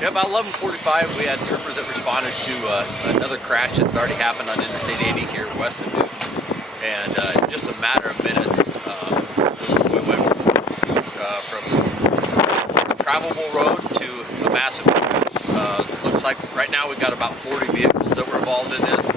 Yeah, about 11:45, we had troopers that responded to another crash that had already happened on Interstate 80 here west of Newton. And in just a matter of minutes, we went from a travelable road to a massive wreckage. Looks like right now we've got about 40 vehicles that were involved in this.